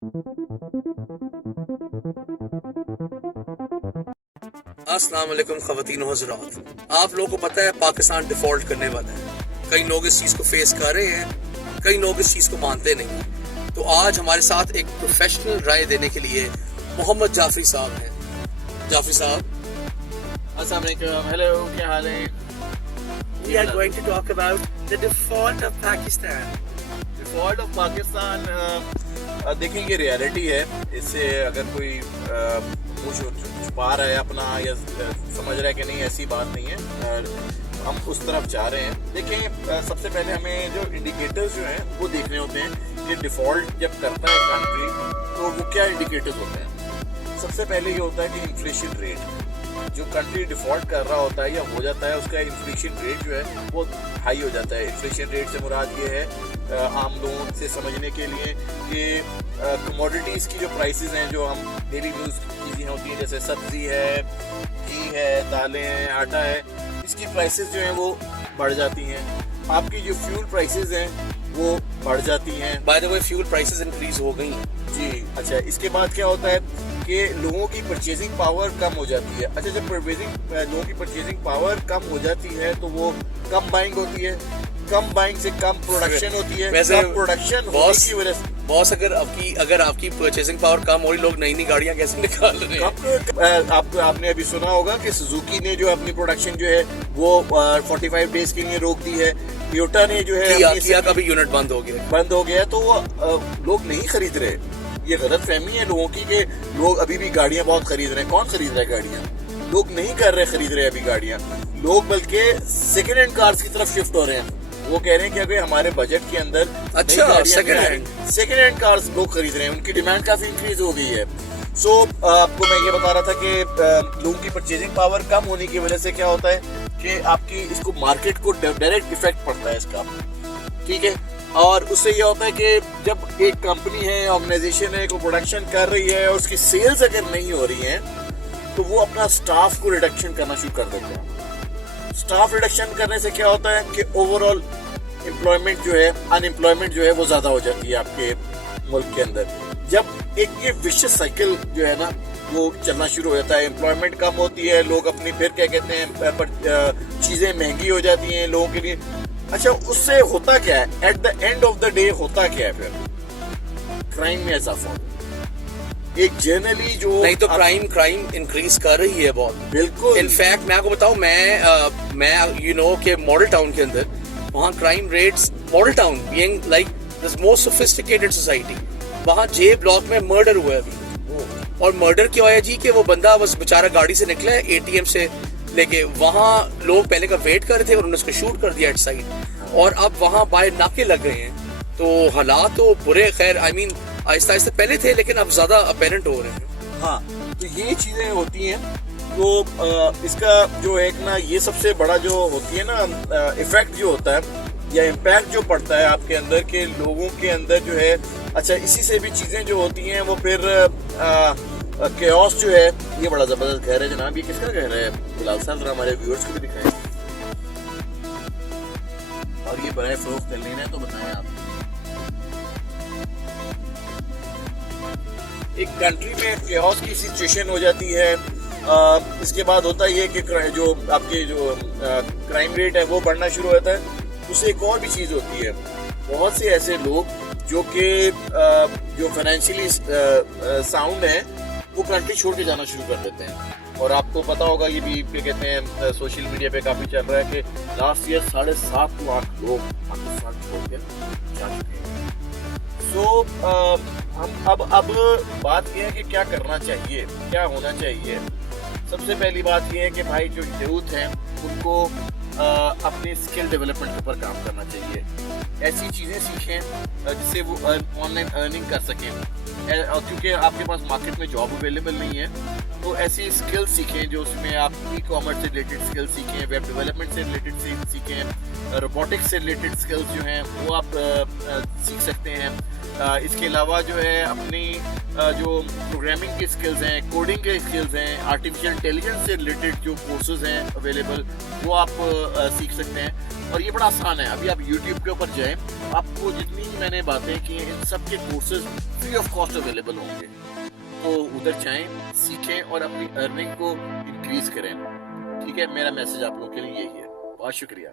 अस्सलाम वालेकुम ख़वातीन व हज़रात, आप लोगों को पता है पाकिस्तान डिफ़ॉल्ट करने वाला है। कई लोग इस चीज़ को फेस कर रहे हैं, कई लोग इस चीज़ को मानते नहीं। तो आज हमारे साथ एक प्रोफेशनल राय देने के लिए मोहम्मद जाफरी साहब हैं। जाफरी साहब, अस्सलाम वालेकुम, हेलो, क्या हाल है? We are going to talk about the default of Pakistan. Default of Pakistan, देखें ये रियलिटी है। इससे अगर कोई मुँह छुपा रहा है अपना या समझ रहा है कि नहीं, ऐसी बात नहीं है। हम उस तरफ जा रहे हैं। देखें, सबसे पहले हमें जो इंडिकेटर्स जो हैं वो देखने होते हैं कि डिफ़ॉल्ट जब करता है कंट्री तो वो क्या इंडिकेटर्स होते हैं। सबसे पहले ये होता है कि इन्फ्लेशन रेट, जो कंट्री डिफ़ॉल्ट कर रहा होता है या हो जाता है उसका इन्फ्लेशन रेट जो है वो हाई हो जाता है। इन्फ्लेशन रेट से मुराद ये है आम लोगों से समझने के लिए कि कमोडिटीज़ की जो प्राइसेस हैं, जो हम डेली यूज़ चीज़ें होती हैं जैसे सब्ज़ी है, घी है, दालें हैं, आटा है, इसकी प्राइसेस जो हैं वो बढ़ जाती हैं। आपकी जो फ्यूल प्राइसेस हैं वो बढ़ जाती हैं। By the way fuel prices increase हो गई हैं। जी, अच्छा, इसके बाद क्या होता है कि लोगों की परचेजिंग पावर कम हो जाती है। अच्छा, जब लोगों की परचेजिंग पावर कम हो जाती है तो वो कम बाइंग होती है, कम बाइंग से कम प्रोडक्शन होती है। वैसे कम प्रोडक्शन होने की वजह से बॉस, अगर आपकी परचेसिंग पावर कम हो रही, लोग नई नई गाड़ियां कैसे निकाल रहे हैं? आपने अभी सुना होगा कि सुजुकी ने जो अपनी प्रोडक्शन जो है वो 45 डेज के लिए रोक दी है। टोयोटा ने जो है किया का भी यूनिट बंद हो गया। तो वो लोग नहीं खरीद रहे। ये गलत फहमी है लोगों की कि लोग अभी भी गाड़ियां बहुत खरीद रहे हैं। कौन खरीद रहा है गाड़ियां? लोग नहीं खरीद रहे अभी गाड़ियां। लोग बल्कि सेकेंड हैंड कार्स की तरफ शिफ्ट हो रहे हैं। वो कह रहे हैं कि अगर हमारे बजट के अंदर सेकेंड हैंड कार्स लोग खरीद रहे हैं, उनकी डिमांड काफी इंक्रीज हो गई है। सो आपको मैं ये बता रहा था कि लोगों की परचेजिंग पावर कम होने की वजह से क्या होता है कि आपकी इसको मार्केट को डायरेक्ट इफेक्ट पड़ता है इसका, ठीक है। और उससे ये होता है कि जब एक कंपनी है, ऑर्गेनाइजेशन है, कोई प्रोडक्शन कर रही है और उसकी सेल्स अगर नहीं हो रही है तो वो अपना स्टाफ को रिडक्शन करना शुरू कर देते हैं। स्टाफ रिडक्शन करने से क्या होता है कि ओवरऑल एम्प्लॉयमेंट जो है, अनएम्प्लॉयमेंट जो है वो ज्यादा हो जाती है आपके मुल्क के अंदर। जब एक ये विशियस साइकिल जो है ना वो चलना शुरू हो जाता है, एम्प्लॉयमेंट कम होती है, लोग अपनी फिर क्या कहते हैं चीजें महंगी हो जाती हैं लोगों के लिए। अच्छा, उससे होता क्या है? At the end of the day होता क्या है? फिर क्राइम में इजाफा। एक जनरली जो नहीं तो क्राइम इंक्रीज कर रही है बहुत। बिल्कुल। इनफैक्ट मैं आपको बताऊं, मैं के मॉडल टाउन के अंदर वहाँ crime rates, model town being like the most sophisticated society, वहाँ जे ब्लॉक में मर्डर हुआ है अभी। और मर्डर क्या है जी कि वो बंदा बस बेचारा गाड़ी से निकला है एटीएम से लेके, वहाँ लोग पहले का वेट कर रहे थे और उन्होंने उसको शूट कर दिया एट साइड, और अब वहाँ बाहर नाके लग गए हैं। तो हालात तो बुरे, खैर आहिस्ता आहिस्ता पहले थे लेकिन अब ज्यादा अपेरेंट हो रहे हैं। हाँ, तो ये चीजें होती हैं। तो इसका जो एक ना ये सबसे बड़ा जो होती है ना इफेक्ट जो होता है या इम्पैक्ट जो पड़ता है आपके अंदर के लोगों के अंदर जो है। अच्छा, इसी से भी चीजें जो होती हैं वो फिर केओस जो है। ये बड़ा जबरदस्त घर है जनाब। ये किसका घर है? बिलाल साहब, जरा हमारे व्यूअर्स को भी दिखाएं। और ये बड़े फरोख्त कर लेना है तो बताएं आप। एक कंट्री में केओस की सिचुएशन हो जाती है। इसके बाद होता है ये कि जो आपके जो क्राइम रेट है वो बढ़ना शुरू होता है। उससे एक और भी चीज़ होती है, बहुत से ऐसे लोग जो कि जो फाइनेंशियली साउंड है वो कंट्री छोड़ के जाना शुरू कर देते हैं। और आपको पता होगा, ये भी क्या कहते हैं सोशल मीडिया पे काफ़ी चल रहा है कि लास्ट ईयर 7.5 लाख लोग पाकिस्तान छोड़ के जा चुके हैं। सो हम अब बात यह है कि क्या करना चाहिए, क्या होना चाहिए। सबसे पहली बात यह है कि भाई जो यूथ हैं उनको अपने स्किल डेवलपमेंट के ऊपर काम करना चाहिए। ऐसी चीज़ें सीखें जिससे वो ऑनलाइन अर्निंग कर सकें, क्योंकि आपके पास मार्केट में जॉब अवेलेबल नहीं है। तो ऐसी स्किल सीखें जो उसमें आप ई कॉमर्स से रिलेटेड स्किल सीखें, वेब डेवलपमेंट से रिलेटेड सीखें, रोबोटिक्स से रिलेटेड स्किल्स जो हैं वो आप सीख सकते हैं। इसके अलावा जो है अपनी जो प्रोग्रामिंग की स्किल्स हैं, कोडिंग के स्किल्स हैं, आर्टिफिशियल इंटेलिजेंस से रिलेटेड जो कोर्सेज हैं अवेलेबल वो आप सीख सकते हैं। और ये बड़ा आसान है। अभी आप YouTube के ऊपर जाएं, आपको जितनी मैंने बातें की हैं इन सब के courses free of cost available होंगे। तो उधर जाएं, सीखें और अपनी अर्निंग को इंक्रीज करें। ठीक है, मेरा मैसेज आप लोगों के लिए यही है। बहुत शुक्रिया।